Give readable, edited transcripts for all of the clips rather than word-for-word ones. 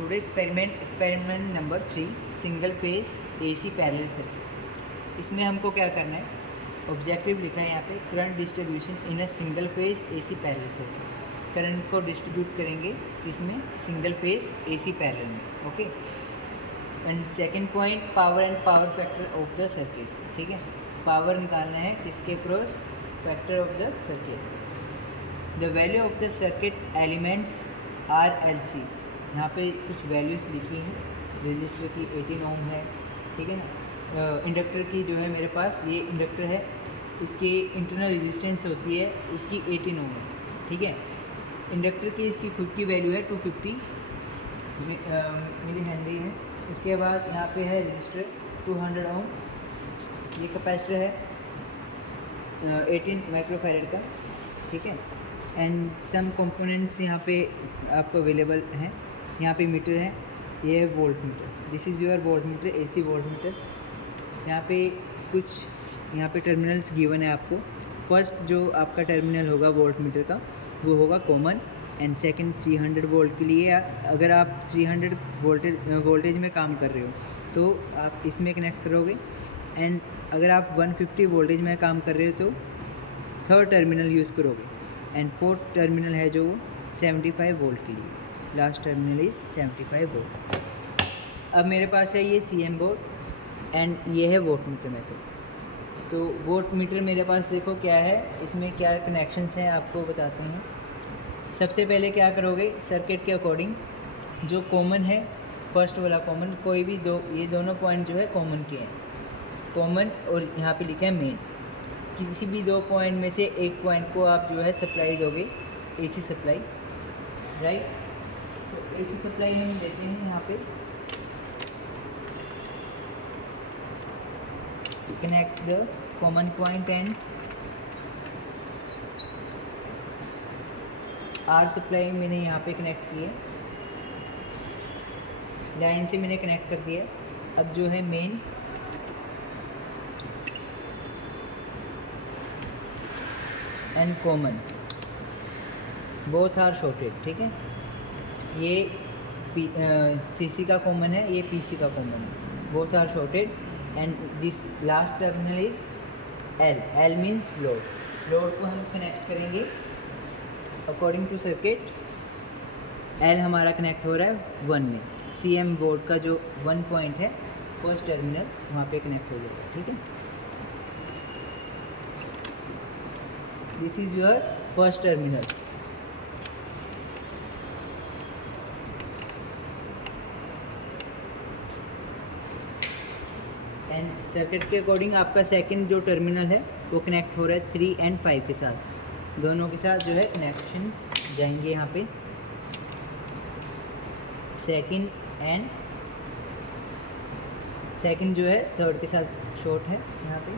Today experiment number 3 single phase AC parallel circuit. इसमें हमको क्या करना है, ऑब्जेक्टिव लिखा है यहाँ पे current distribution in a single phase AC parallel circuit. Current को डिस्ट्रीब्यूट करेंगे किसमें, सिंगल फेस एसी पैरेलल में। Okay, and second point power and power factor of the circuit. ठीक है, पावर निकालना है किसके cross factor of the circuit. The value of the circuit elements R L C, यहाँ पे कुछ वैल्यूज़ लिखी हैं। रेजिस्टर की 18 ओम है, ठीक है ना। इंडक्टर की जो है मेरे पास ये इंडक्टर है, इसकी इंटरनल रेजिस्टेंस होती है उसकी 18 ओम है, ठीक है। इंडक्टर की इसकी खुद की वैल्यू है 250 मिली हेनरी है। उसके बाद यहाँ पे है रजिस्टर 200 ओम, ये कैपेसिटर है 18 माइक्रोफैरड का, ठीक है। एंड सम कंपोनेंट्स यहाँ पे आपको अवेलेबल हैं। यहाँ पे मीटर है, ये है volt meter, this is your volt meter, AC volt meter. यहाँ पे कुछ यहाँ पे टर्मिनल्स गिवन है आपको। फर्स्ट जो आपका टर्मिनल होगा वोल्ट मीटर का वो होगा कॉमन, एंड सेकंड 300 वोल्ट के लिए। अगर आप 300 वोल्टेज में काम कर रहे हो तो आप इसमें कनेक्ट करोगे, एंड अगर आप 150 वोल्टेज में काम कर रहे हो तो थर्ड टर्मिनल यूज़ करोगे, एंड फोर्थ टर्मिनल है जो 75 वोल्ट के लिए। Last terminal is 75 volt. अब मेरे पास है ये CM बोर्ड एंड ये है वोट मीटर मेथड। तो वोट मीटर मेरे पास देखो क्या है, इसमें क्या कनेक्शंस हैं आपको बताते हैं। सबसे पहले क्या करोगे, सर्किट के अकॉर्डिंग जो कॉमन है, फर्स्ट वाला कॉमन, कोई भी ये दोनों पॉइंट जो है कॉमन के हैं, कॉमन और यहाँ पे लिखा है मेन। किसी भी दो पॉइंट में से एक पॉइंट को आप जो है सप्लाई दोगे, AC सप्लाई, राइट। तो AC सप्लाई हम देते हैं यहाँ पे, connect the common point and R supply मैंने यहाँ पे कनेक्ट किए, लाइन से मैंने कनेक्ट कर दिया। अब जो है main and common both are shorted, ठीक है। ये CC का कॉमन है, ये PC का कॉमन है, both are shorted, and this last terminal is L means load. Load को हम कनेक्ट करेंगे अकॉर्डिंग टू सर्किट। L हमारा कनेक्ट हो रहा है 1 में, CM बोर्ड का जो 1 पॉइंट है फर्स्ट टर्मिनल वहाँ पे कनेक्ट हो जाएगा, ठीक है। This is your first terminal. And circuit के अकॉर्डिंग आपका सेकंड जो टर्मिनल है वो कनेक्ट हो रहा है 3 एंड 5 के साथ, दोनों के साथ जो है कनेक्शंस जाएंगे यहाँ पे। सेकंड जो है थर्ड के साथ शॉर्ट है यहाँ पे,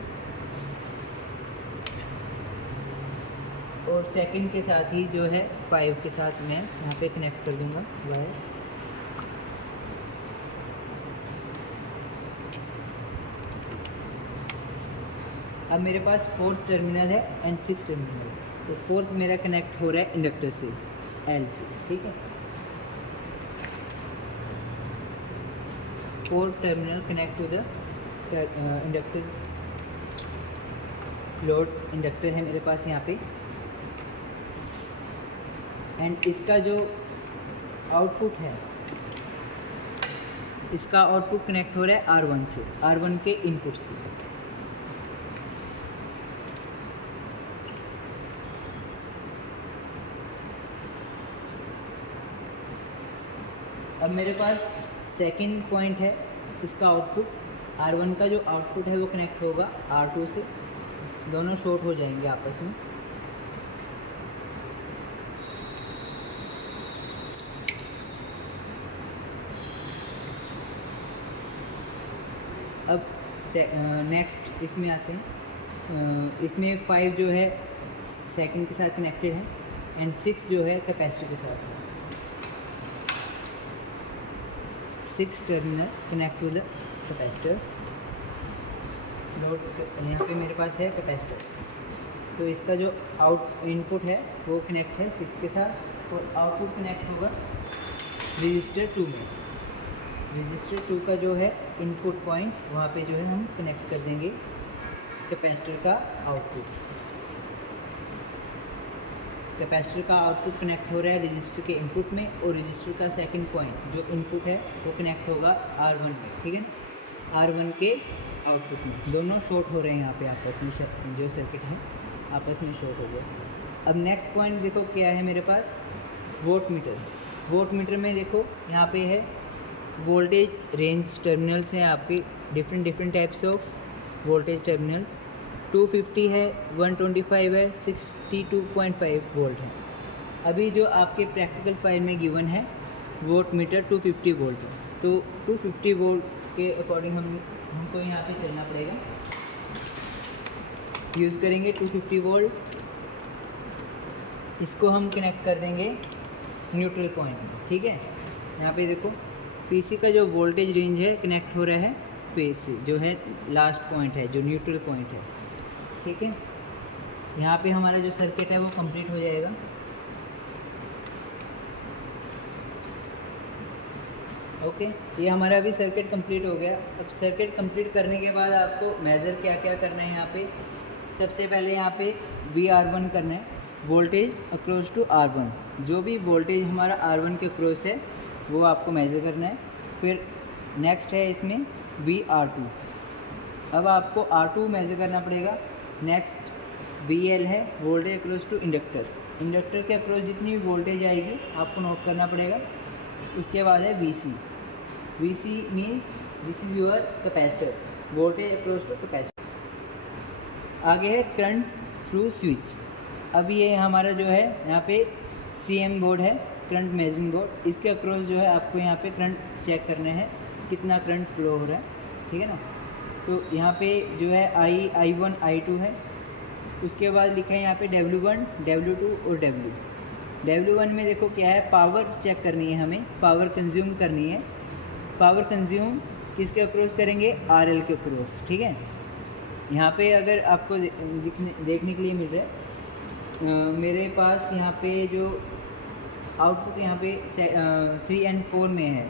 और सेकंड के साथ ही जो है 5 के साथ मैं यहाँ पे कनेक्ट कर दूँगा वायर। अब मेरे पास 4th टर्मिनल है एंड 6th टर्मिनल है। तो 4th मेरा कनेक्ट हो रहा है इंडक्टर से, L से, ठीक है। 4th terminal connect to the inductor, load inductor है मेरे पास यहाँ पे, एंड इसका जो आउटपुट है, इसका आउटपुट कनेक्ट हो रहा है R1 से, R1 के इनपुट से। अब मेरे पास सेकंड पॉइंट है, इसका आउटपुट R1 का जो आउटपुट है वो कनेक्ट होगा R2 से, दोनों शॉर्ट हो जाएंगे आपस में। अब नेक्स्ट इसमें आते हैं। इसमें 5 जो है सेकंड के साथ कनेक्टेड है, एंड 6 जो है कैपेसिटर के साथ। 6 terminal connect to the capacitor. Load यहाँ पे मेरे पास है कैपेसिटर, तो इसका जो इनपुट है वो कनेक्ट है 6 के साथ, और आउटपुट कनेक्ट होगा रजिस्टर 2 में, रजिस्टर 2 का जो है इनपुट पॉइंट वहाँ पे जो है हम कनेक्ट कर देंगे कैपेसिटर का आउटपुट। कैपेसिटर का आउटपुट कनेक्ट हो रहा है रजिस्टर के इनपुट में, और रजिस्टर का सेकंड पॉइंट जो इनपुट है वो कनेक्ट होगा R1 में, ठीक है, R1 के आउटपुट में। दोनों शॉर्ट हो रहे हैं यहाँ पे आपस में, जो सर्किट है आपस में शॉर्ट हो गया। अब नेक्स्ट पॉइंट देखो क्या है मेरे पास, वोल्ट मीटर। वोल्ट मीटर में देखो यहाँ पे है वोल्टेज रेंज टर्मिनल्स हैं आपके, different types of voltage terminals. 250 है, 125 है, 62.5 वोल्ट है। अभी जो आपके प्रैक्टिकल फाइल में गिवन है वोल्ट मीटर 250 वोल्ट है, तो 250 वोल्ट के अकॉर्डिंग हमको यहाँ पे चलना पड़ेगा। यूज़ करेंगे 250 वोल्ट, इसको हम कनेक्ट कर देंगे न्यूट्रल पॉइंट में, ठीक है। यहाँ पे देखो पीसी का जो वोल्टेज रेंज है कनेक्ट हो रहा है फेज से, जो है लास्ट पॉइंट है, जो न्यूट्रल पॉइंट है, ठीक है। यहाँ पे हमारा जो सर्किट है वो कंप्लीट हो जाएगा। ओके, ये हमारा अभी सर्किट कंप्लीट हो गया। अब सर्किट कंप्लीट करने के बाद आपको मेज़र क्या क्या करना है यहाँ पे। सबसे पहले यहाँ पे VR1 करना है, वोल्टेज अक्रॉस टू R1। जो भी वोल्टेज हमारा R1 के अक्रॉस है वो आपको मेज़र करना है। फिर नेक्स्ट है इसमें VR2, अब आपको R2 मेज़र करना पड़ेगा। नेक्स्ट VL है, voltage across to inductor. Inductor के अक्रॉस जितनी भी वोल्टेज आएगी आपको नोट करना पड़ेगा। उसके बाद है VC means this is your capacitor, voltage across to capacitor. आगे है करंट थ्रू स्विच। अब ये हमारा जो है यहाँ पे CM बोर्ड है, करंट मेजरिंग बोर्ड। इसके अक्रॉस जो है आपको यहाँ पे करंट चेक करना है, कितना करंट फ्लो हो रहा है, ठीक है ना। तो यहाँ पे जो है I1 I2 है। उसके बाद लिखा है यहाँ पे W1 W2 और W1 में देखो क्या है, पावर चेक करनी है हमें, पावर कंज्यूम करनी है। पावर कंज्यूम किसके अक्रॉस करेंगे, RL के अक्रॉस, ठीक है। यहाँ पे अगर आपको देखने के लिए मिल रहा है मेरे पास यहाँ पे जो आउटपुट यहाँ पे 3 and 4 में है,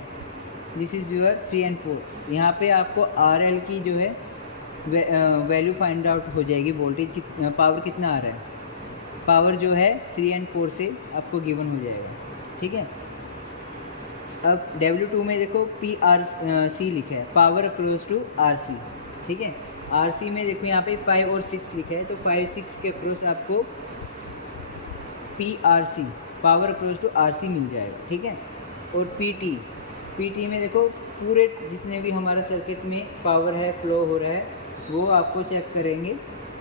दिस इज़ योर 3 and 4। यहाँ पे आपको RL की जो है वैल्यू फाइंड आउट हो जाएगी, वोल्टेज पावर कितना आ रहा है। पावर जो है 3 and 4 से आपको गिवन हो जाएगा, ठीक है। अब W2 में देखो PRC लिखा है, पावर अक्रॉस टू RC, ठीक है। RC में देखो यहाँ पे 5 और 6 लिखा है, तो 5 6 के अक्रॉस आपको PRC, power across to RC मिल जाएगा, ठीक है। और PT में देखो पूरे जितने भी हमारा सर्किट में पावर है, फ्लो हो रहा है, वो आपको चेक करेंगे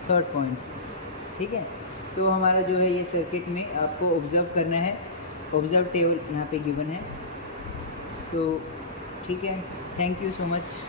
थर्ड पॉइंट से, ठीक है। तो हमारा जो है ये सर्किट में आपको ऑब्ज़र्व करना है, ऑब्ज़र्व टेबल यहाँ पे गिवन है। तो ठीक है, थैंक यू सो मच।